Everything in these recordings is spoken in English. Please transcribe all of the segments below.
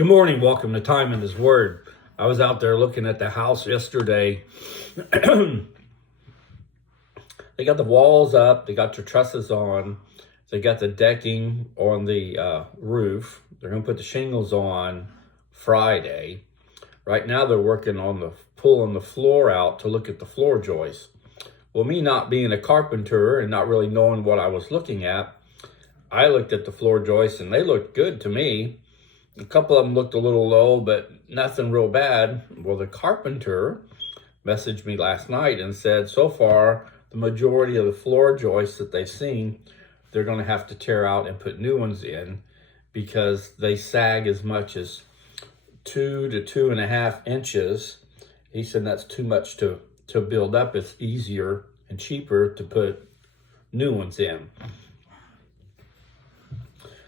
Good morning. Welcome to Time in His Word. I was out there looking at the house yesterday. They got the walls up. They got their trusses on. They got the decking on the roof. They're going to put the shingles on Friday. Right now they're working on pulling the floor out to look at the floor joists. Well, me not being a carpenter and not really knowing what I was looking at, I looked at the floor joists and they looked good to me. A couple of them looked a little low, but nothing real bad. Well, the carpenter messaged me last night and said, so far, the majority of the floor joists that they've seen, they're going to have to tear out and put new ones in because they sag as much as 2 to 2.5 inches. He said that's too much to build up. It's easier and cheaper to put new ones in.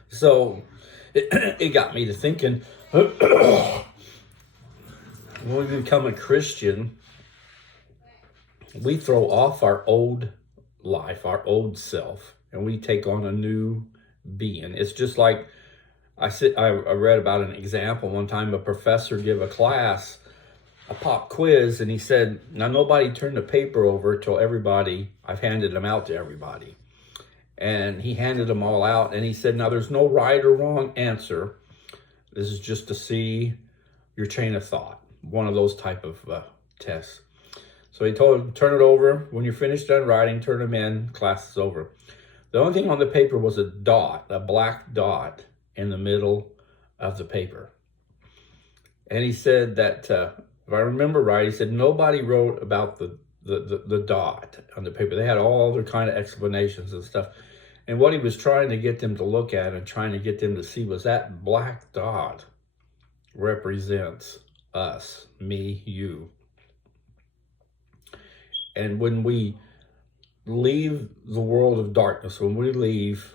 So it got me to thinking, when we become a Christian, we throw off our old life, our old self, and we take on a new being. It's just like I read about an example one time. A professor gave a class a pop quiz, and he said, now nobody turned the paper over till I've handed them out to everybody. And he handed them all out, and he said, now there's no right or wrong answer. This is just to see your chain of thought, one of those type of tests. So he told him, turn it over. When you're finished done writing, turn them in, class is over. The only thing on the paper was a dot, a black dot in the middle of the paper. And he said that, if I remember right, he said nobody wrote about the dot on the paper. They had all their kind of explanations and stuff. And what he was trying to get them to look at and trying to get them to see was that black dot represents us, me, you. And when we leave the world of darkness, when we leave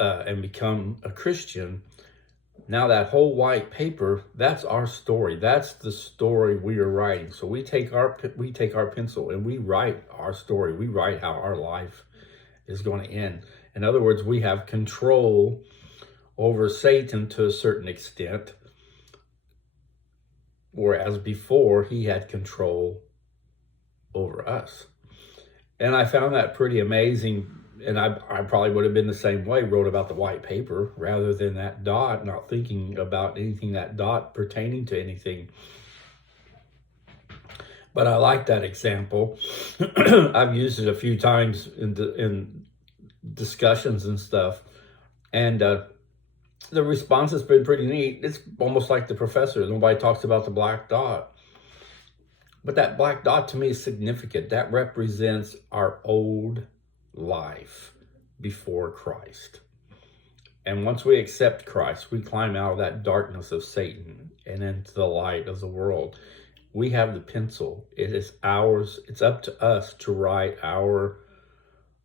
and become a Christian, now that whole white paper, that's our story. That's the story we are writing. So we take our pencil and we write our story. We write how our life is going to end. In other words, we have control over Satan to a certain extent, whereas before he had control over us. And I found that pretty amazing. And I probably would have been the same way, wrote about the white paper rather than that dot, not thinking about anything that dot pertaining to anything. But I like that example. I've used it a few times in discussions and stuff. And the response has been pretty neat. It's almost like the professor. Nobody talks about the black dot. But that black dot to me is significant. That represents our old life before Christ. And once we accept Christ, we climb out of that darkness of Satan and into the light of the world. We have the pencil. It is ours. It's up to us to write our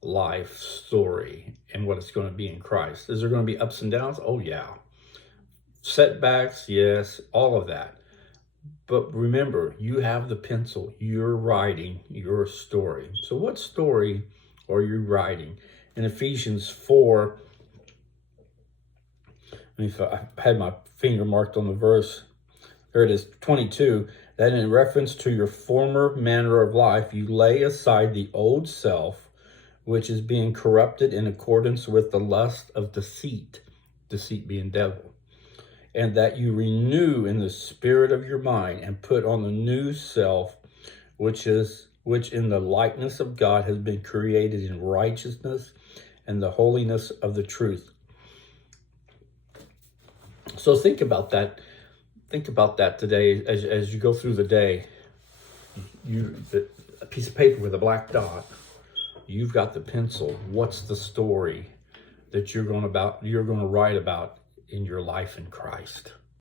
life story and what it's going to be in Christ. Is there going to be ups and downs? Oh, yeah. Setbacks? Yes. All of that. But remember, you have the pencil. You're writing your story. So what story are you writing? In Ephesians 4, if I had my finger marked on the verse, there it is, 22, that in reference to your former manner of life, you lay aside the old self, which is being corrupted in accordance with the lust of deceit being devil, and that you renew in the spirit of your mind and put on the new self, which in the likeness of God has been created in righteousness and the holiness of the truth. So think about that. Think about that today as you go through the day. A piece of paper with a black dot. You've got the pencil. What's the story that you're going to write about in your life in Christ?